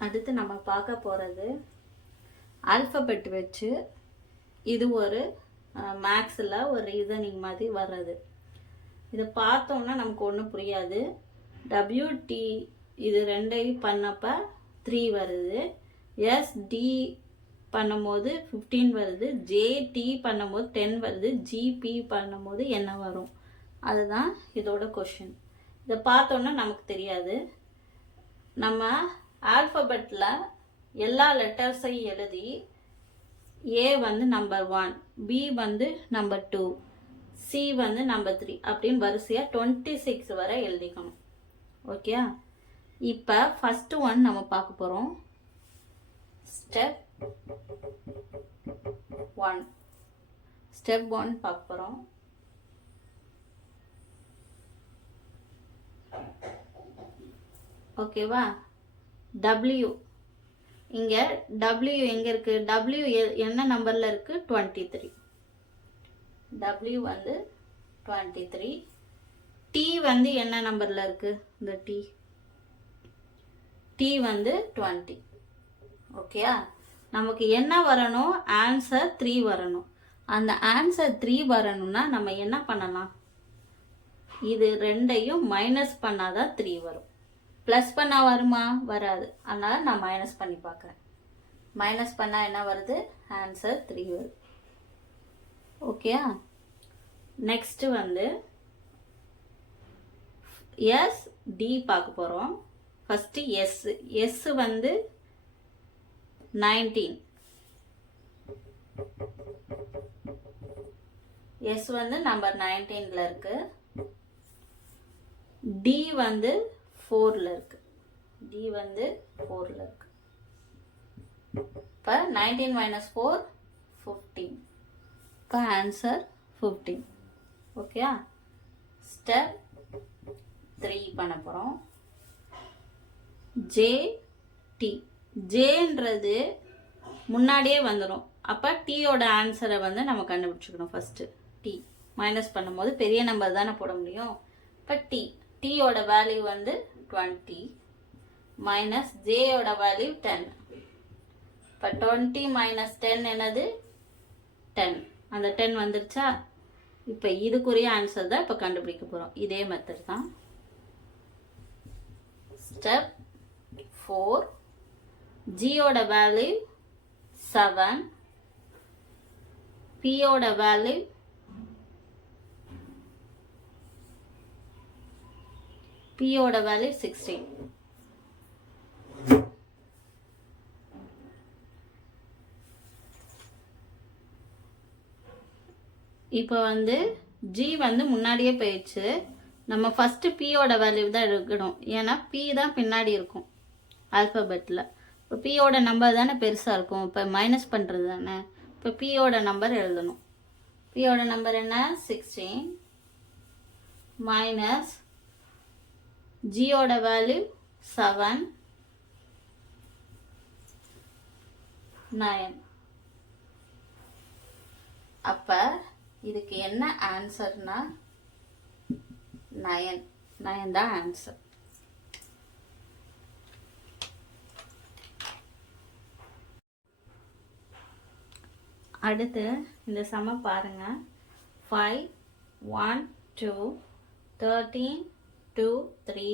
அடுத்து நம்ம பார்க்க போகிறது ஆல்ஃபபெட் வச்சு இது ஒரு மேக்ஸில் ஒரு ரீசனிங் மாதிரி வர்றது. இதை பார்த்தோம்னா நமக்கு ஒன்றும் புரியாது. WT இது ரெண்டையும் பண்ணப்போ 3 வருது, SD பண்ணும்போது 15 வருது, JT பண்ணும்போது 10 வருது, GP பண்ணும்போது என்ன வரும், அதுதான் இதோட கொஷின். இதை பார்த்தோன்னா நமக்கு தெரியாது. நம்ம ஆல்ஃபபெட்டில் எல்லா லெட்டர்ஸையும் எழுதி A வந்து நம்பர் 1, B வந்து நம்பர் 2, C வந்து நம்பர் 3 அப்படின்னு வரிசையாக 26 வரை எழுதிக்கணும். ஓகே, இப்போ ஃபஸ்ட்டு ஒன் நம்ம பார்க்க போகிறோம். ஸ்டெப் 1 பார்க்க போகிறோம். ஓகேவா? W இங்கே W எங்கே இருக்குது? W என்ன நம்பரில் இருக்குது? 23. W வந்து 23. T வந்து என்ன நம்பரில் இருக்குது? இந்த T வந்து 20. ஓகேயா? நமக்கு என்ன வரணும்? ஆன்சர் 3 வரணும். அந்த ஆன்சர் 3 வரணும்னா நம்ம என்ன பண்ணலாம்? இது ரெண்டையும் மைனஸ் பண்ணாதான் 3 வரும். ப்ளஸ் பண்ணால் வருமா? வராது. அதனால் நான் மைனஸ் பண்ணி பார்க்குறேன். மைனஸ் பண்ணால் என்ன வருது? ஆன்சர் 3 வருது. ஓகேயா? நெக்ஸ்ட்டு வந்து SD பார்க்க போகிறோம். ஃபஸ்ட்டு S வந்து 19. S வந்து நம்பர் 19ல் இருக்குது. D வந்து 4ல் இருக்குது. D வந்து 4ல் இருக்குது. இப்போ 19 minus 4 15. இப்போ ஆன்சர் 15. ஓகே, ஸ்டெப் 3 பண்ண போகிறோம். JT. ஜேன்றது முன்னாடியே வந்துடும். அப்போ டீயோட ஆன்சரை வந்து நம்ம கண்டுபிடிச்சிக்கணும். ஃபஸ்ட்டு T மைனஸ் பண்ணும்போது பெரிய நம்பர் தானே போட முடியும். இப்போ டீயோட வேல்யூ வந்து 20 மைனஸ் ஜேயோட வேல்யூ 10. இப்போ 20 மைனஸ் 10 என்னது? 10. அந்த 10 வந்துருச்சா? இப்போ இதுக்குரிய ஆன்சர் தான் இப்போ கண்டுபிடிக்க போகிறோம். இதே மெத்தட் தான். ஸ்டெப் 4. ஜியோட வேல்யூ 7, பியோட வேல்யூ 16. இப்போ வந்து ஜி வந்து முன்னாடியே போயிடுச்சு. நம்ம ஃபஸ்ட்டு பியோட வேல்யூ தான் எடுக்கணும். ஏன்னா பி தான் பின்னாடி இருக்கும் ஆல்ஃபபெட்டில். இப்போ பியோட நம்பர் தானே பெருசாக இருக்கும். இப்போ மைனஸ் பண்ணுறது தானே. இப்போ பியோட நம்பர் எழுதணும். பியோட நம்பர் என்ன? 16 மைனஸ் ஜியோட வேல்யூ 7 9. அப்போ இதுக்கு என்ன ஆன்சர்னா 9 தான் ஆன்சர். அடுத்து இந்த சம பாருங்க. 5 1 2 13 2 3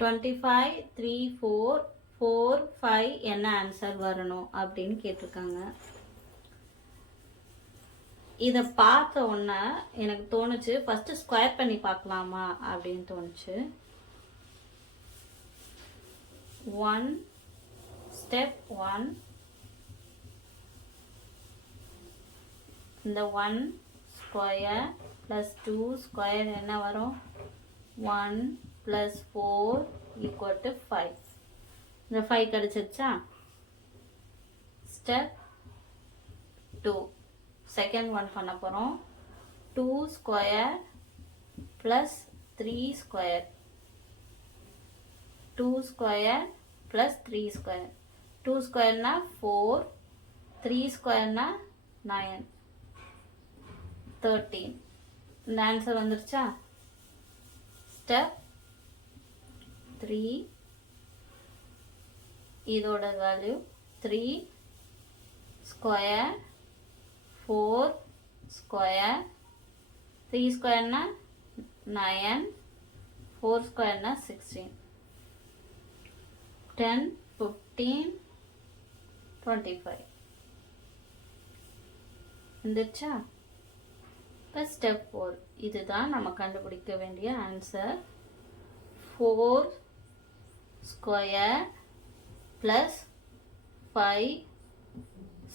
25 3 4 4 5 என்ன ஆன்சர் வரணும் அப்படின்னு கேட்டிருக்காங்க. இதை பார்த்த உடனே எனக்கு தோணுச்சு ஃபஸ்ட்டு ஸ்கொயர் பண்ணி பார்க்கலாமா அப்படின்னு தோணுச்சு. 1 ஸ்டெப் 1. இந்த 1 ஸ்கொயர் ப்ளஸ் 2 ஸ்கொயர் என்ன வரும்? 1 + 4 = 5. இந்த 5 கிடச்சிருச்சா? ஸ்டெப் 2 செகண்ட் ஒன் பண்ண போகிறோம். 2 square plus 3 square. 2 square plus 3 square. 2 ஸ்கொயர்னா 4, 3 ஸ்கொயர்னா 9, 13. இந்த ஆன்சர் வந்துருச்சா? ஸ்டெப் 3 இதோட வேல்யூ 3 ஸ்கொயர் 4 ஸ்கொயர் 3 ஸ்கொயர்னா 9 4 ஸ்கொயர்னா 16 10 15 25 வந்துருச்சா? இப்போ ஸ்டெப் 4 இதுதான் நம்ம கண்டுபிடிக்க வேண்டிய ஆன்சர். 4 square plus 5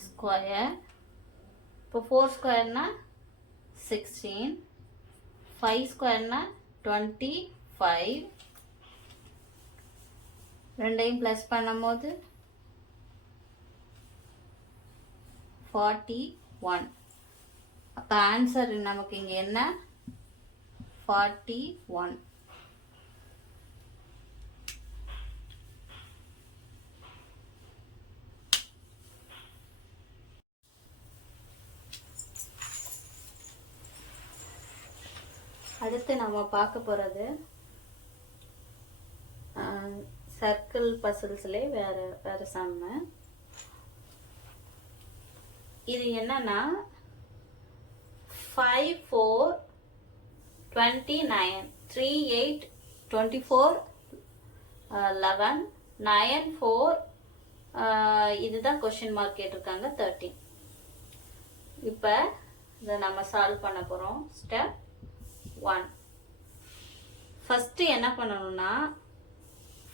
square. இப்போ 4 ஸ்கொயர்னா 16 5 ஸ்கொயர்னா 25 ரெண்டையும் ப்ளஸ் பண்ணும்போது 41. அப்போ ஆன்சர் நமக்கு இங்கே என்ன? 41. அடுத்து நம்ம பார்க்க போகிறது சர்க்கிள் பசில்ஸ்லேயே வேறு சம்மு. இது என்னன்னா 5 4 29 3 8 24 11 9 4 இதுதான் கொஸ்டின் மார்க் கேட்டிருக்காங்க 13. இப்போ இதை நம்ம சால்வ் பண்ண போகிறோம். ஸ்டெப் 1 ஃபஸ்ட்டு என்ன பண்ணணும்னா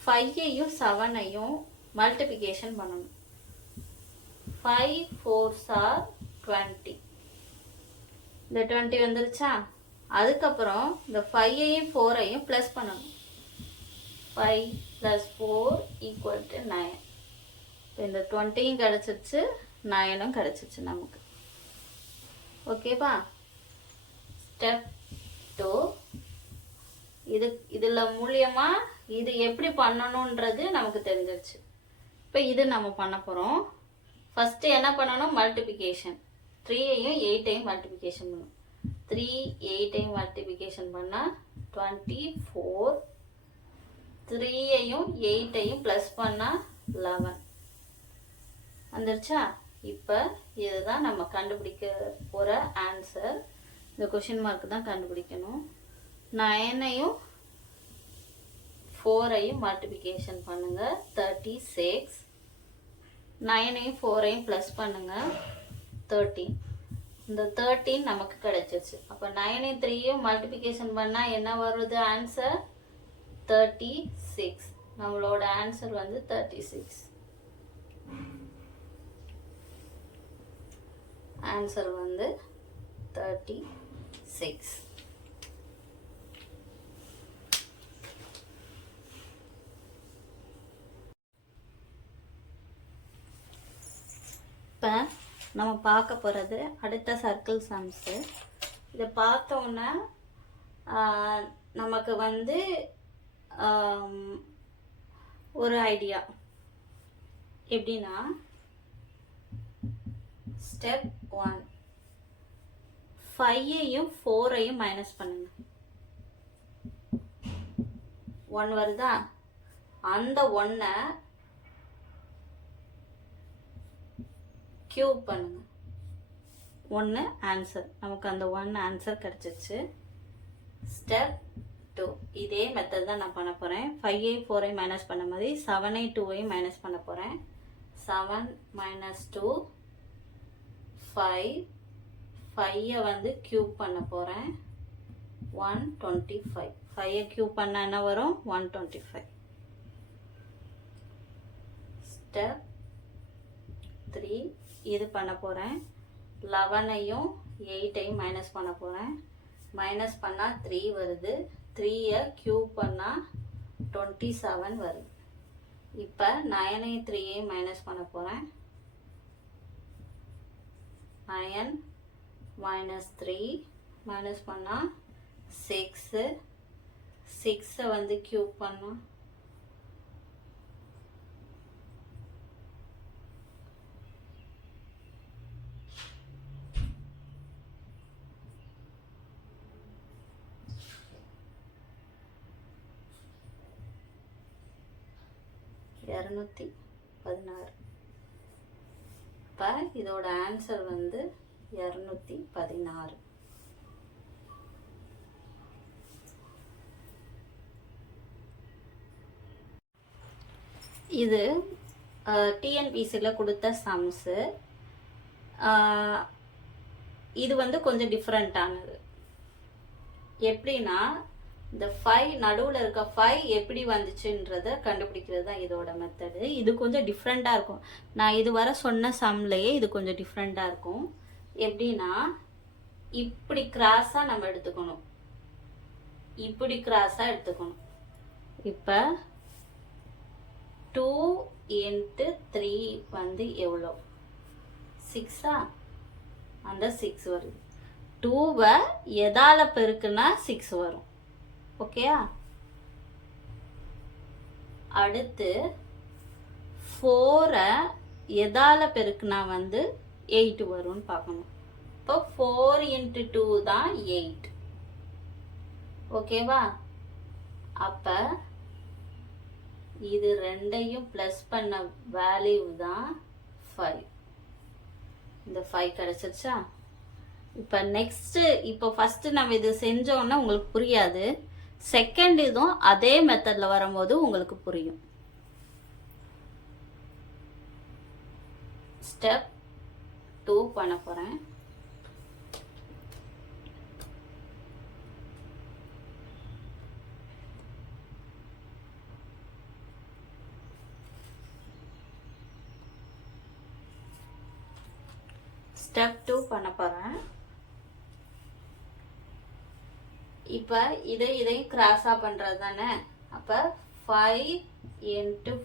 5ஐயும் 7ஐயும் மல்டிப்ளிகேஷன் பண்ணணும். 5 4s are 20. இந்த 20 வந்துருச்சா? அதுக்கப்புறம் இந்த 5ஐயும் 4ஐயும் ப்ளஸ் பண்ணணும். 5 + 4 = 9. இப்போ இந்த 20யும் கிடச்சிருச்சு 9ம் கிடச்சிருச்சு நமக்கு. ஓகேப்பா? ஸ்டெப் 2 இதில் மூலியமாக இது எப்படி பண்ணணுன்றது நமக்கு தெரிஞ்சிருச்சு. இப்போ இது நம்ம பண்ண போகிறோம். ஃபஸ்ட்டு என்ன பண்ணணும்? மல்டிப்ளிகேஷன். 3ஐயும் 8ஐயும் மல்டிப்ளிகேஷன் பண்ணணும். 3 8ஐயும் மல்டிப்ளிகேஷன் பண்ணால் 24. 3ஐயும் 8ஐயும் ப்ளஸ் பண்ணால் 11 வந்துருச்சா? இப்போ இதுதான் நம்ம கண்டுபிடிக்க போகிற ஆன்சர். இந்த கொஷின் மார்க் தான் கண்டுபிடிக்கணும். 9ஐயும் 4ஐயும் மல்டிப்ளிகேஷன் பண்ணுங்கள் 36. 9ஐயும் 4ஐயும் ப்ளஸ் பண்ணுங்கள் 13. இந்த 13 நமக்கு கிடைச்சிருச்சு. அப்போ 9ஐயும் 3ஐயும் மல்டிப்ளிகேஷன் பண்ணால் என்ன வருது ஆன்சர்? 36. நம்மளோட ஆன்சர் வந்து 36. ஆன்சர் வந்து 36. இப்போ நம்ம பார்க்க போகிறது அடுத்த சர்க்கிள் சம்ஸு. இதை பார்த்தோன்னா நமக்கு வந்து ஒரு ஐடியா எப்படின்னா ஸ்டெப் 1 5ஐயும் 4ஐயும் மைனஸ் பண்ணுங்க. 1 வருதா? அந்த 1ஐ கியூப் பண்ணுங்க. 1 ஆன்சர். நமக்கு அந்த 1 ஆன்சர் கிடச்சிச்சு. ஸ்டெப் 2 இதே மெத்தட் தான் நான் பண்ண போகிறேன். 5ஐயும் 4ஐயும் மைனஸ் பண்ண மாதிரி 7ஐயும் 2ஐயும் மைனஸ் பண்ண போகிறேன். 7 - 2 5. 5ஐ வந்து கியூப் பண்ண போகிறேன். 125. 5ஐ கியூப் பண்ணால் என்ன வரும்? 125. ஸ்டெப் 3 இது பண்ண போகிறேன். 11ஐயும் 8ஐயும் மைனஸ் பண்ண போகிறேன். மைனஸ் பண்ணால் 3 வருது. 3ஐ கியூப் பண்ணால் 27 வருது. இப்போ 9ஐயும் 3ஐயும் மைனஸ் பண்ண போகிறேன். 9 - 3 மைனஸ் பண்ணால் 6. 6ஐ வந்து கியூப் பண்ணால் 200. 16. இப்போ இதோட ஆன்சர் வந்து 216. இது டிஎன்பிசியில் கொடுத்த சம்ஸு. இது வந்து கொஞ்சம் டிஃப்ரெண்ட்டானது. எப்படின்னா இந்த 5 நடுவில் இருக்க 5 எப்படி வந்துச்சுன்றத கண்டுபிடிக்கிறது தான் இதோட மெத்தடு. இது கொஞ்சம் டிஃப்ரெண்ட்டாக இருக்கும். நான் இதுவரை சொன்ன சம்லேயே இது கொஞ்சம் டிஃப்ரெண்ட்டாக இருக்கும். எப்படின்னா இப்படி கிராஸாக நம்ம எடுத்துக்கணும், இப்படி கிராஸாக எடுத்துக்கணும். இப்போ 2 × 3 வந்து எவ்வளோ? 6ஆ? அந்த 6 வருது. 2வை எதால் பெருக்குன்னா 6 வரும். ஓகேயா? அடுத்து 4ஐ எதால் பெருக்குனா வந்து 8 வரும்னு பார்க்கணும். இப்போ 4 × 2 தான் 8. ஓகேவா? அப்போ இது ரெண்டையும் ப்ளஸ் பண்ண வேல்யூ தான் 5. இந்த 5 கிடைச்சிருச்சா? இப்போ நெக்ஸ்ட்டு, இப்போ ஃபஸ்ட்டு நம்ம இது செஞ்சோன்னா உங்களுக்கு புரியாது. செகண்ட் இதுவும் அதே மெத்தடில் வரும்போது உங்களுக்கு புரியும். ஸ்டெப் 2 பண்ண போகிறேன். ஸ்டெப் 2 பண்ண போகிறேன். இப்போ இதையும் கிராஸாக பண்ணுறது தானே. அப்போ 5 ×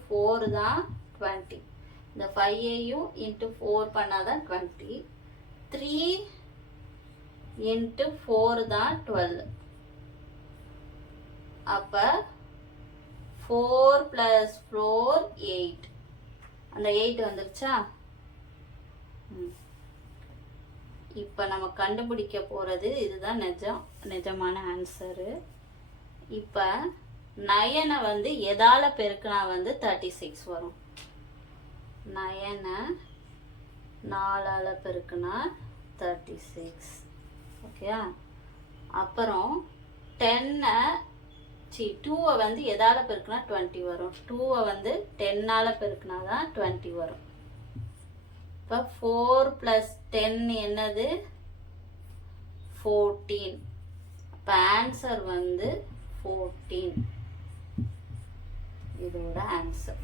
4 தான் 20. இந்த 5ஐயும் × 4 பண்ணால் தான் 20. 3 × 4 தான் 12. அப்போ 4 + 4 8. அந்த 8 வந்துருச்சா? இப்போ நம்ம கண்டுபிடிக்க போகிறது இதுதான் நிஜமான ஆன்சரு. இப்போ 9ஐ வந்து எதால் பெருக்குனா வந்து 36 வரும். 9ஐ 4ஆல் பெருக்குனா 36. ஓகேயா? அப்புறம் 2ஐ வந்து எதால் பெருக்குனா 20 வரும். 2ஐ வந்து 10ஆல் பெருக்குனா தான் 20 வரும். இப்போ 4 + 10 என்னது? 14. இப்போ ஆன்சர் வந்து 14. இதோட ஆன்சர்.